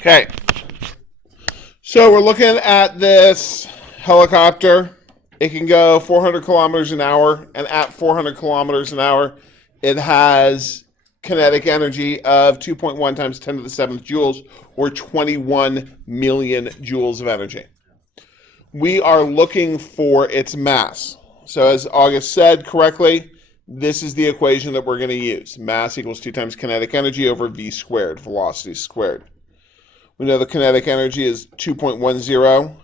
Okay, so we're looking at this helicopter. It can go 400 kilometers an hour, and at 400 kilometers an hour, it has kinetic energy of 2.1 times 10 to the 7th joules, or 21 million joules of energy. We are looking for its mass. So as August said correctly, this is the equation that we're going to use. Mass equals 2 times kinetic energy over v squared, velocity squared. We know the kinetic energy is 2.10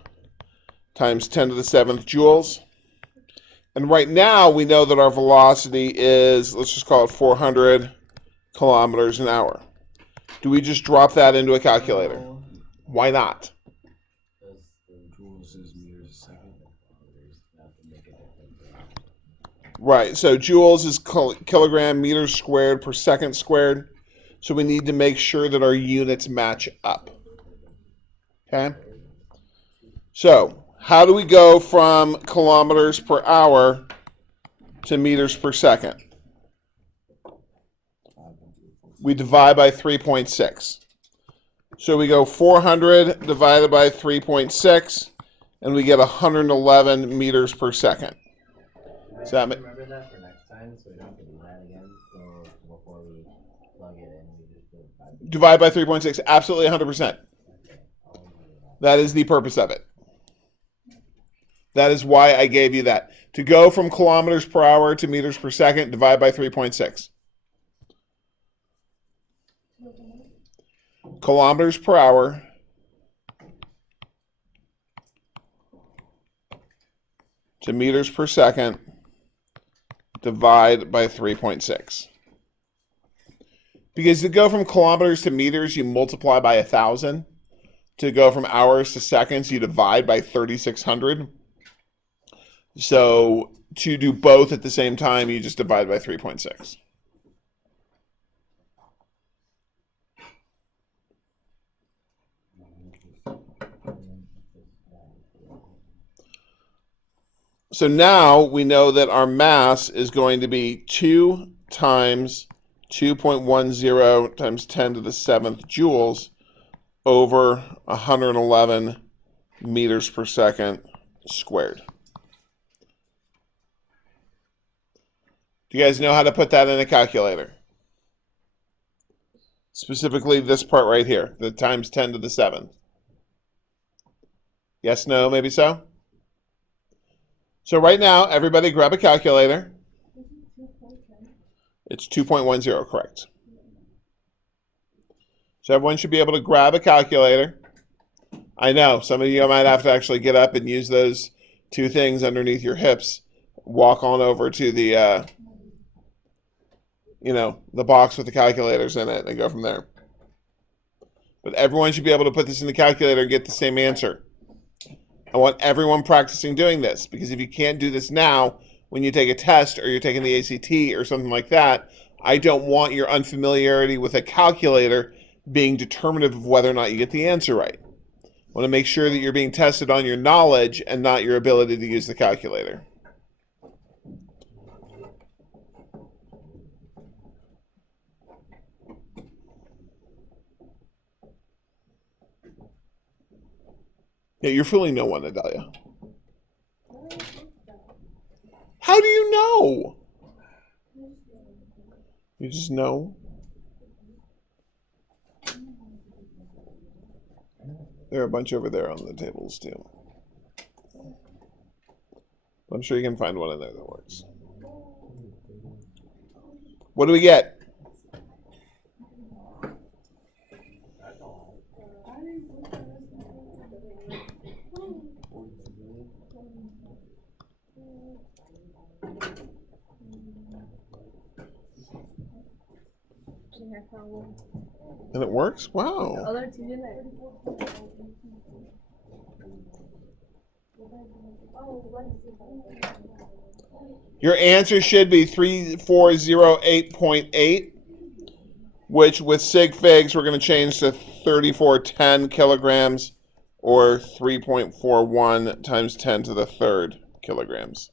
times 10 to the 7th joules. And right now, we know that our velocity is, let's just call it 400 kilometers an hour. Do we just drop that into a calculator? Why not? Right, so joules is kilogram meters squared per second squared. So we need to make sure that our units match up. Okay? So, how do we go from kilometers per hour to meters per second? We divide by 3.6. So we go 400 divided by 3.6, and we get 111 meters per second. Does that make... Remember that for next time, so we don't have to do that again. So before we plug it in, we just divide by 3.6. Absolutely 100%. That is the purpose of it. That is why I gave you that. To go from kilometers per hour to meters per second, divide by 3.6. Kilometers per hour to meters per second, divide by 3.6. Because to go from kilometers to meters, you multiply by 1,000. To go from hours to seconds, you divide by 3,600. So to do both at the same time, you just divide by 3.6. So now we know that our mass is going to be 2 times 2.10 times 10 to the 7th joules over 111 meters per second squared. Do you guys know how to put that in a calculator? Specifically this part right here, the times 10 to the 7th. Yes, no, maybe so? So right now, everybody grab a calculator. It's 2.10, correct. So everyone should be able to grab a calculator. I know, some of you might have to actually get up and use those two things underneath your hips. Walk on over to the, the box with the calculators in it and go from there. But everyone should be able to put this in the calculator and get the same answer. I want everyone practicing doing this, because if you can't do this now, when you take a test or you're taking the ACT or something like that, I don't want your unfamiliarity with a calculator being determinative of whether or not you get the answer right. I want to make sure that you're being tested on your knowledge and not your ability to use the calculator. Yeah, you're fooling no one, Adalia. How do you know? You just know? There are a bunch over there on the tables, too. I'm sure you can find one in there that works. What do we get? And it works? Wow. Your answer should be 3408.8, which with sig figs we're going to change to 3410 kilograms, or 3.41 times 10 to the third kilograms.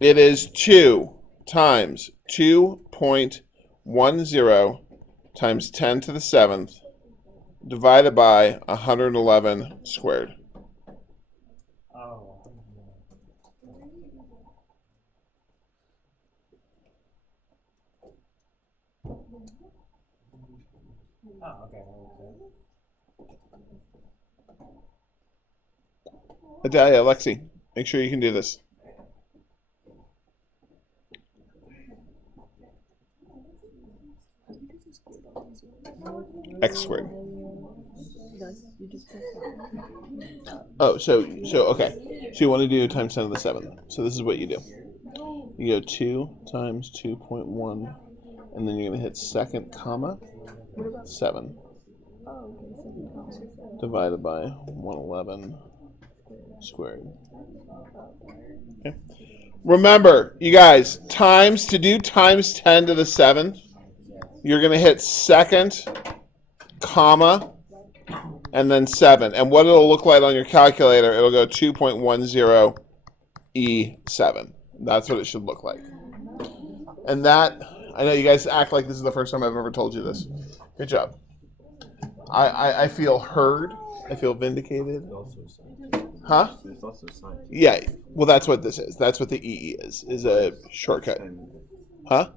It is 2 times 2.10 times 10 to the 7th divided by 111 squared. Oh. Oh, okay. Adalia, Lexi, make sure you can do this. X squared. Oh, so okay. So you want to do times 10 to the 7th. So this is what you do. You go 2 times 2.1, and then you're going to hit second comma 7 divided by 111 squared. Okay. Remember, you guys, to do times 10 to the 7th, you're going to hit second comma and then 7. And what it'll look like on your calculator, it'll go 2.10 E7. That's what it should look like. And that, I know you guys act like this is the first time I've ever told you this. Good job. I feel heard. I feel vindicated. Huh? Yeah. Well, that's what this is. That's what the EE is a shortcut. Huh?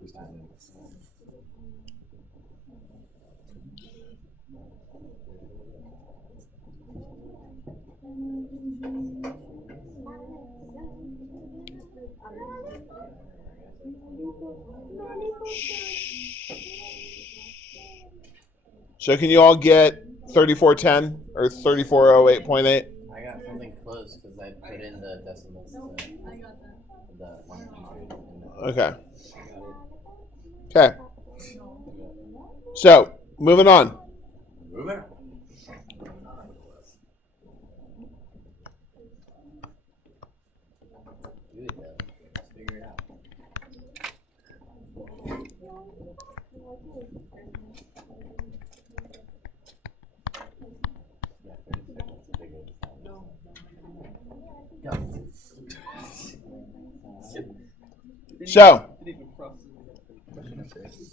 So can you all get 3410 or 3408.8? I got something close because I put in the decimals. I got that. Okay. Okay. So, moving on. Let's figure it out. So,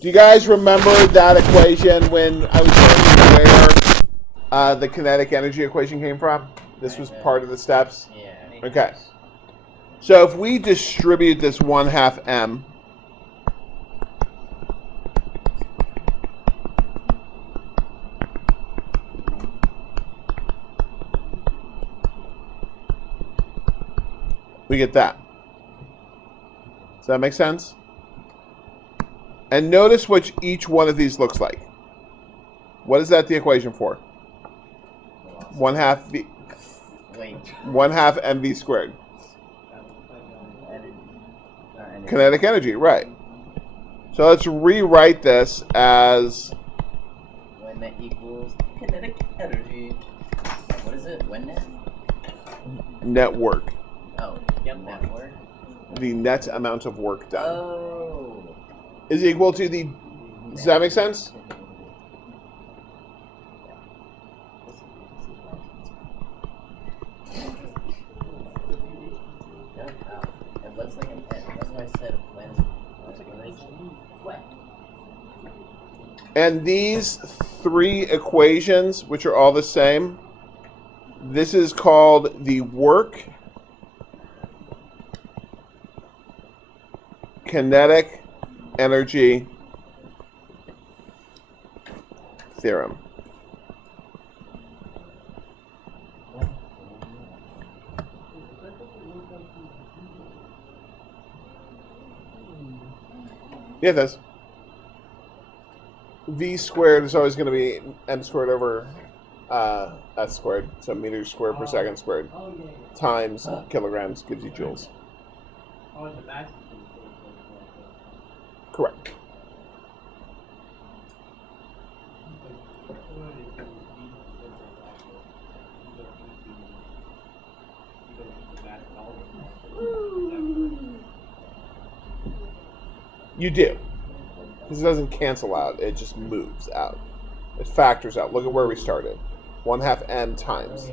do you guys remember that equation when I was showing you where the kinetic energy equation came from? This was part of the steps? Yeah. Okay. So if we distribute this 1/2 m, we get that. Does that make sense? And notice what each one of these looks like. What is that the equation for? 1/2 v. Wait. 1/2 mv squared. Kinetic energy, right. So let's rewrite this as When that equals kinetic energy. What is it? When net? net work. Oh, yep, network. The net amount of work done. Oh. Is equal to the... Does that make sense? It looks like an N. That's why I said when. And these three equations, which are all the same, this is called the work kinetic energy theorem. Yeah, it does. V squared is always going to be m squared over s squared, so meters squared per second squared, times kilograms gives you joules. Oh, in the back. Correct. You do. Because it doesn't cancel out, it just moves out. It factors out. Look at where we started. 1/2 m times.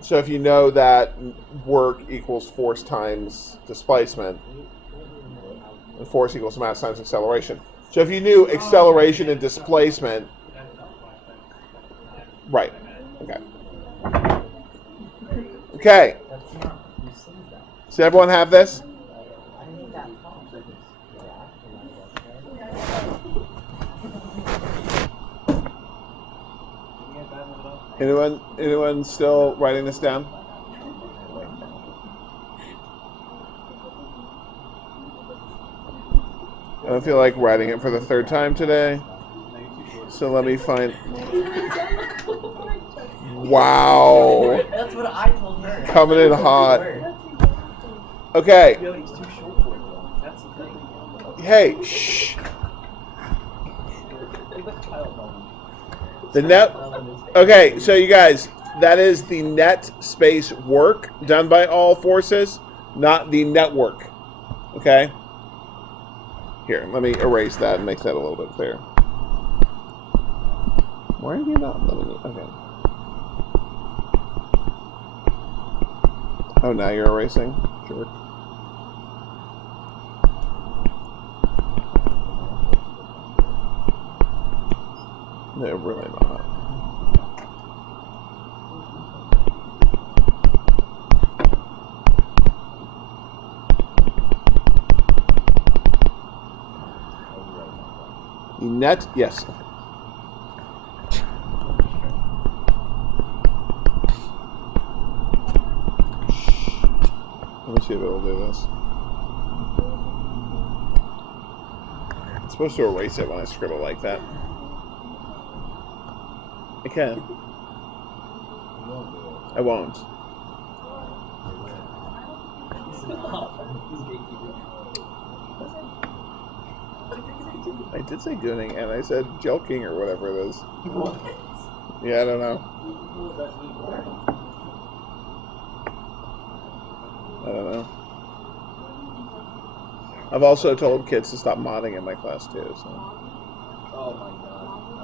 So if you know that work equals force times displacement, and force equals mass times acceleration, So if you knew acceleration and displacement, right? Okay. Okay. That's not. Who sings that? Does everyone have this? I didn't think that song. Anyone still writing this down? I don't feel like writing it for the third time today. So let me find. Wow. That's what I told her. Coming in hot. Okay. Yo, he's too short for it, though. That's the thing. Hey, shh. He's like a child bone. The net. Okay, so you guys, that is the net space work done by all forces, not the network. Okay? Here, let me erase that and make that a little bit clearer. Why are you not letting me? Okay. Oh, now you're erasing? Sure. No, really not. The net, yes. Let me see if it'll do this. It's supposed to erase it when I scribble like that. I can. I won't. I did say gooning, and I said jelking or whatever it is. What? Yeah, I don't know. I don't know. I've also told kids to stop modding in my class too. So. Oh my god, no.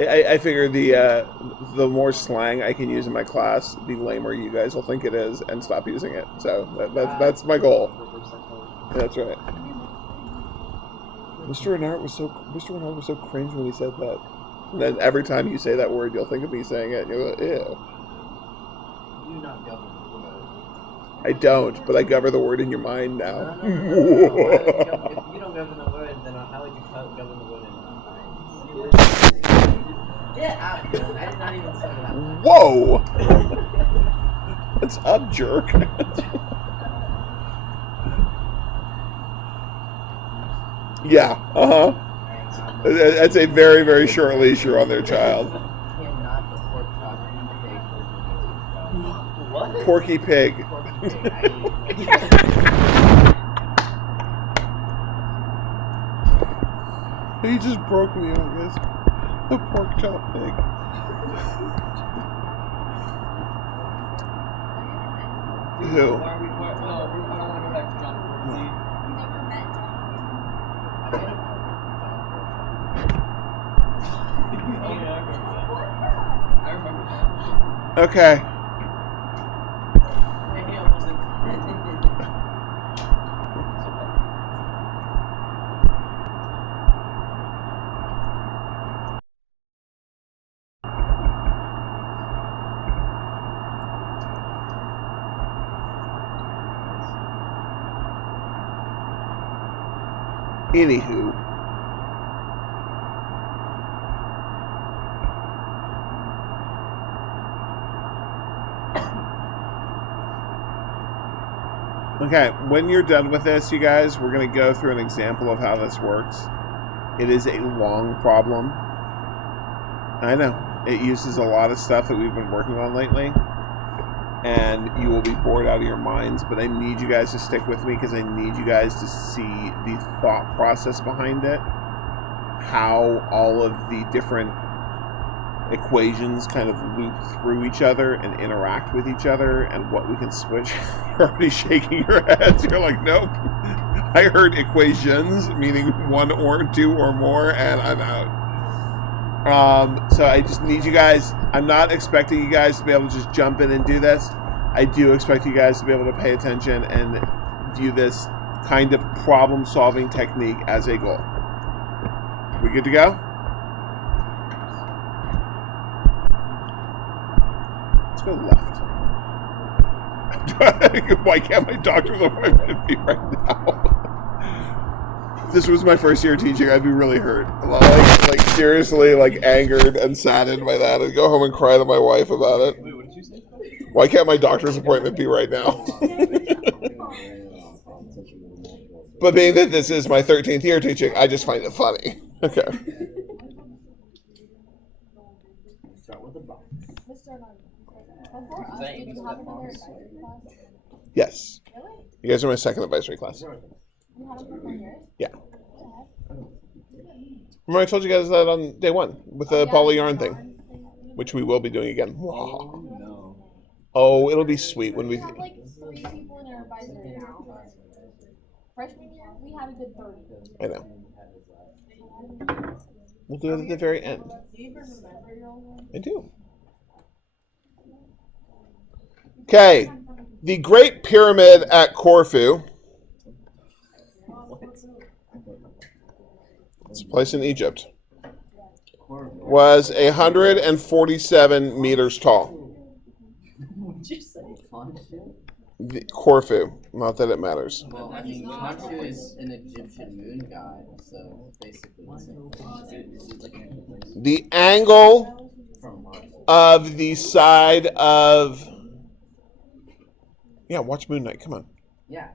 I figure the more slang I can use in my class, the lamer you guys will think it is, and stop using it. So that's my goal. That's right. Mr. Renard was so cringe when he said that. And then every time you say that word, you'll think of me saying it. And you'll go, ew. You do not govern the word. I don't, but I govern the word in your mind now. No. If you don't govern the word, then how would you govern the word in our minds? Get out of here. I did not even say that. Whoa! What's up, jerk? Yeah, That's a very, very short leash you're on their child. Cannot afford property. What? Porky pig. He just broke me on this. A pork chop pig. Who? No, I don't want to go back to John. Never met John. Oh yeah, I remember that. What's that? I remember that. Okay. Maybe I wasn't. Anywho. Okay, when you're done with this, you guys, we're going to go through an example of how this works. It is a long problem. I know. It uses a lot of stuff that we've been working on lately. And you will be bored out of your minds, but I need you guys to stick with me because I need you guys to see the thought process behind it. How all of the different equations kind of loop through each other and interact with each other and what we can switch. You're already shaking your heads. You're like, nope. I heard equations, meaning one or two or more, and I'm out. So I just need you guys. I'm not expecting you guys to be able to just jump in and do this. I do expect you guys to be able to pay attention and view this kind of problem-solving technique as a goal. We good to go? Let's go left. Why can't my doctor's appointment be right now? If this was my first year teaching, I'd be really hurt. Like seriously, like angered and saddened by that. I'd go home and cry to my wife about it. Wait, what did you say? Why can't my doctor's appointment be right now? But being that this is my 13th year teaching, I just find it funny. Okay. Start with a box. Before us, did you have another advisory class? Yes. Really? You guys are my second advisory class. You had them for 4 years? Yeah. Okay. Remember I told you guys that on day one with the Yeah, ball of yarn the thing, which we will be doing again. Oh, no. Oh, it'll be sweet when we... We have like 3 people in our advisory now. Freshman year, we had a good 30. I know. We'll do it at the very end. Do you even remember your old one? I do. Okay. The Great Pyramid at Corfu. It's a place in Egypt. Was 147 meters tall. What did you say? Khonshu? The Corfu. Not that it matters. Well, I mean, Khonshu is an Egyptian moon god, so basically the same. Is it like an actual place The angle from Mars? of the side of... Yeah, watch Moon Knight. Come on. Yeah.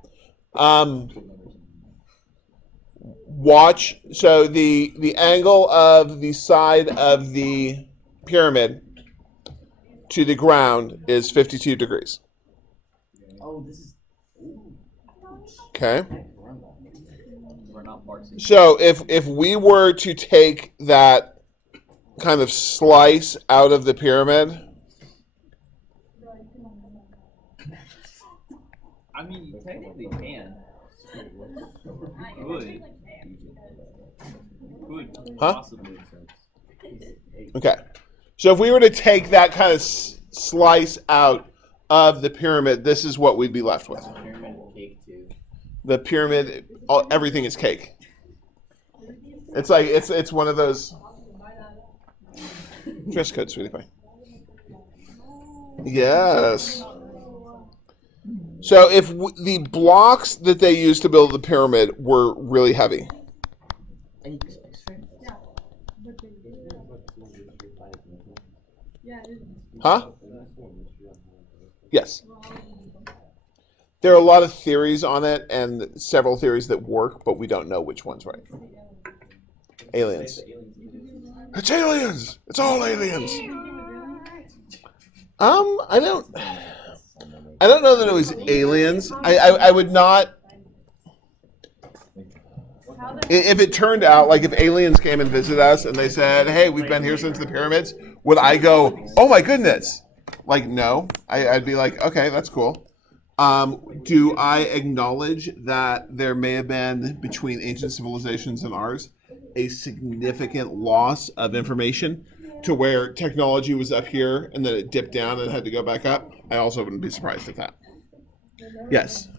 Watch. So the angle of the side of the pyramid to the ground is 52 degrees. Oh, this is. Ooh. Okay. We're not parsing. So if we were to take that kind of slice out of the pyramid, I mean, you technically can. Could Huh? possibly. okay. So if we were to take that kind of slice out of the pyramid, this is what we'd be left with. Pyramid cake too. The pyramid, everything is cake. It's like it's one of those dress code, sweetie pie. Yes. So if the blocks that they used to build the pyramid were really heavy, huh? Yes. There are a lot of theories on it, and several theories that work, but we don't know which one's right. Aliens. It's aliens. It's all aliens. I don't know that it was aliens. I would not. If it turned out like if aliens came and visited us and they said, "Hey, we've been here since the pyramids," would I go, "Oh my goodness"? Like no, I'd be like, "Okay, that's cool." Do I acknowledge that there may have been between ancient civilizations and ours a significant loss of information to where technology was up here and then it dipped down and had to go back up? I also wouldn't be surprised at that. Yes.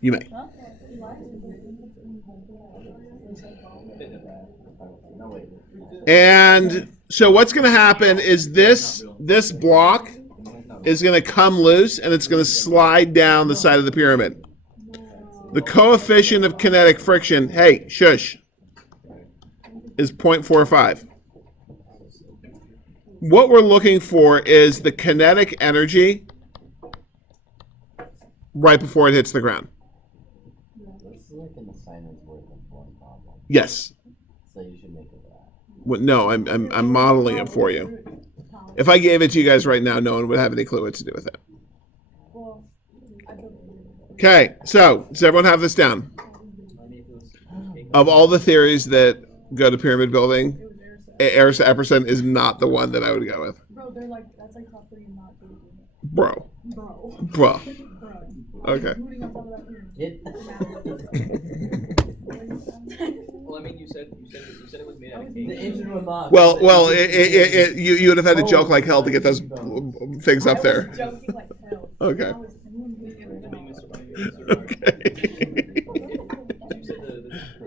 You may. And so what's going to happen is this block is going to come loose and it's going to slide down the side of the pyramid. The coefficient of kinetic friction, hey, shush, is 0.45. What we're looking for is the kinetic energy right before it hits the ground. This is like an assignment's worth of one problem. Yes. So you should make it that. Well, no, I'm modeling it for you. If I gave it to you guys right now, no one would have any clue what to do with it. Okay, so does everyone have this down? Of all the theories that go to pyramid building, Eris Epperson is not the one that I would go with. Bro, they're like, that's like top 3 and not joking. Bro. Bro. Bro. Bro. Okay. Rooting on top of that pyramid. Get. Well, I mean, you said it was made out of The cake. engine room off. Well, you would have had to joke like hell to get those things up I there. was joking like hell. Okay. I was being I mean, Mr. Okay.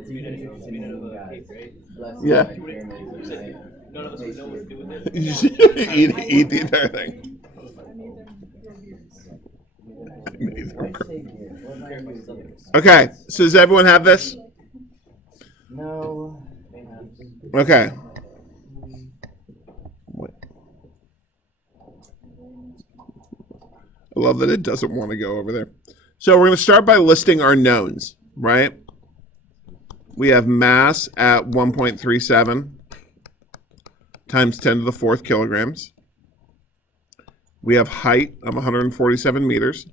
You said it's made out of cake, right? Yeah. You said none of us would know what to do with it. You should eat the entire thing. I made them grow beards. Okay, so does everyone have this? No. Okay. Wait. I love that it doesn't want to go over there. So we're going to start by listing our knowns, right? We have mass at 1.37 times 10 to the fourth kilograms. We have height of 147 meters.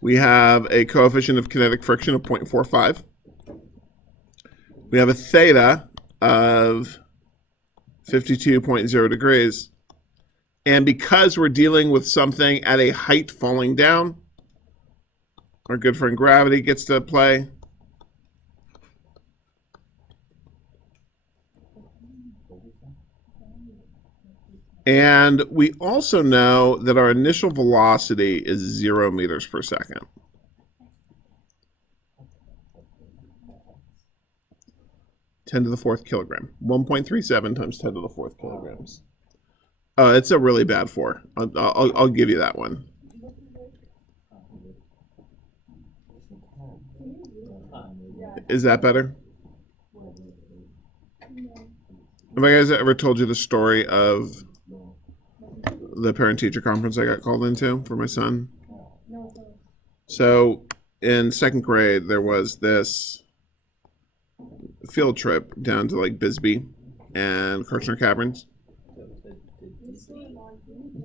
We have a coefficient of kinetic friction of 0.45. We have a theta of 52.0 degrees. And because we're dealing with something at a height falling down, our good friend gravity gets to play. And we also know that our initial velocity is 0 meters per second. Ten to the fourth kilogram. 1.37 times 10 to the fourth kilograms. It's a really bad 4. I'll give you that one. Is that better? Have I guys ever told you the story of the parent-teacher conference I got called into for my son? So in second grade, there was this field trip down to like Bisbee and Kirchner Caverns.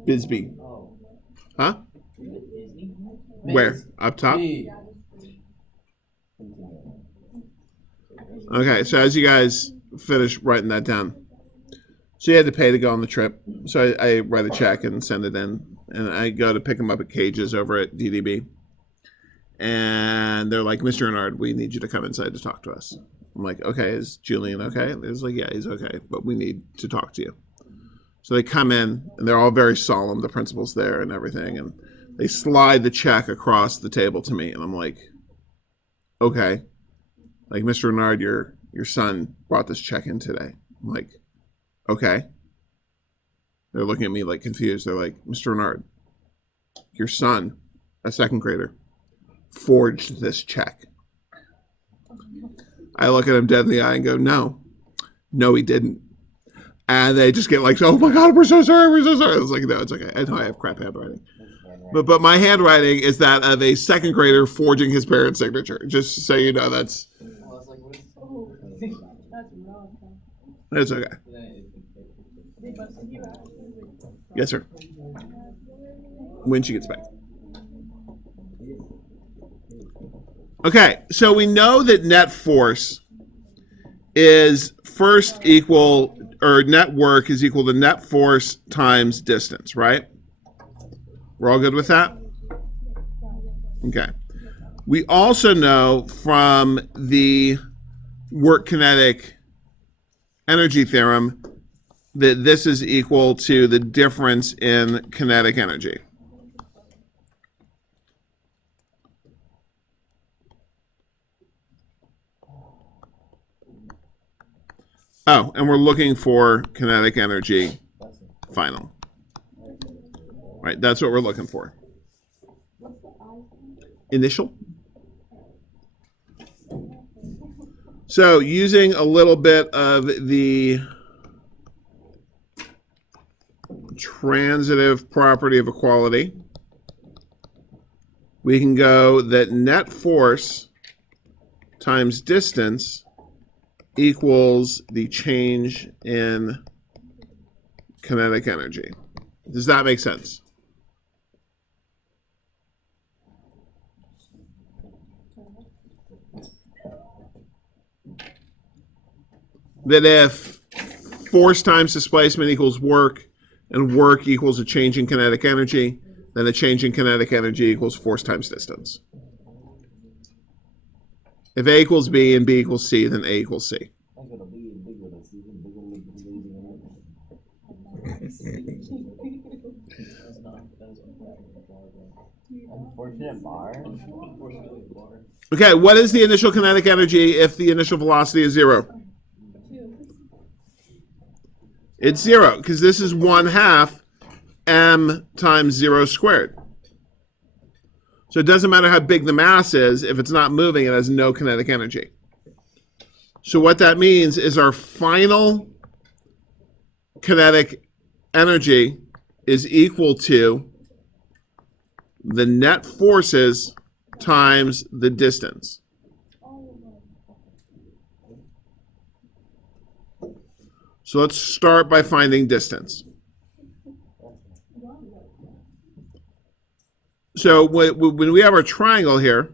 Bisbee. Huh? Where? Up top? Okay, so as you guys finish writing that down, so you had to pay to go on the trip. So I write a check and send it in, and I go to pick them up at Cage's over at DDB. And they're like, Mr. Renard, we need you to come inside to talk to us. I'm like, okay, is Julian okay? They're like, yeah, he's okay, but we need to talk to you. So they come in, and they're all very solemn. The principal's there and everything, and they slide the check across the table to me, and I'm like, okay. Like, Mr. Renard, your son brought this check in today. I'm like, okay. They're looking at me like confused. They're like, Mr. Renard, your son, a second grader, forged this check. I look at him dead in the eye and go, no, he didn't. And they just get like, oh my God, we're so sorry. I was like, no, it's okay. I know I have crap handwriting. But my handwriting is that of a second grader forging his parents' signature. Just so you know, that's... It's okay. Yes, sir. When she gets back. Okay, so we know that net force is first equal, or net work is equal to net force times distance, right? We're all good with that? Okay. We also know from the work kinetic energy theorem that this is equal to the difference in kinetic energy. Oh, and we're looking for kinetic energy final. Right, that's what we're looking for. Initial. So using a little bit of the transitive property of equality, we can go that net force times distance equals the change in kinetic energy. Does that make sense? That if force times displacement equals work, and work equals a change in kinetic energy, then a change in kinetic energy equals force times distance. If A equals B and B equals C, then A equals C. Unfortunate bar. Unfortunately, bar. Okay, what is the initial kinetic energy if the initial velocity is 0? It's 0, because this is 1/2 m times 0 squared. So it doesn't matter how big the mass is, if it's not moving, it has no kinetic energy. So what that means is our final kinetic energy is equal to the net forces times the distance. So let's start by finding distance. So when we have our triangle here,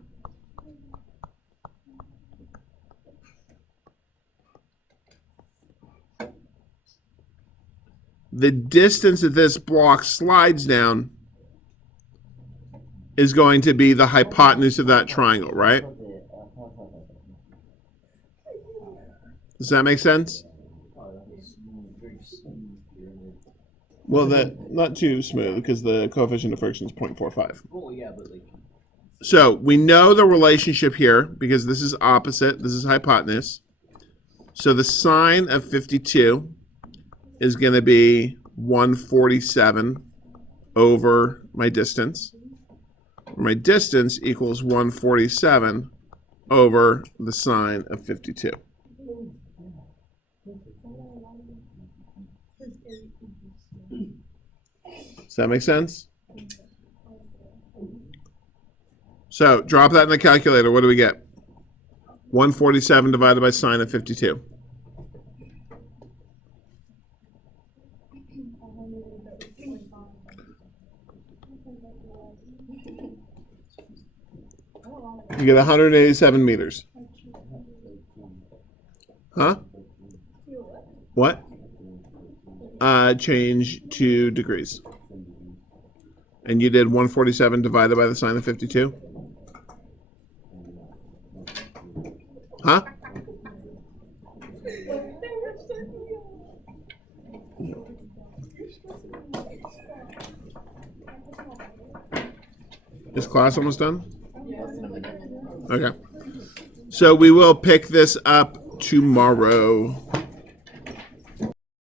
the distance that this block slides down is going to be the hypotenuse of that triangle, right? Does that make sense? Well, not too smooth because the coefficient of friction is 0.45. Well, yeah, but like. So we know the relationship here because this is opposite, this is hypotenuse. So the sine of 52 is going to be 147 over my distance. My distance equals 147 over the sine of 52. Does that make sense? So drop that in the calculator. What do we get? 147 divided by sine of 52. You get 187 meters. Huh? What? Change 2 degrees. And you did 147 divided by the sine of 52? Huh? Is class almost done? Okay. So we will pick this up tomorrow.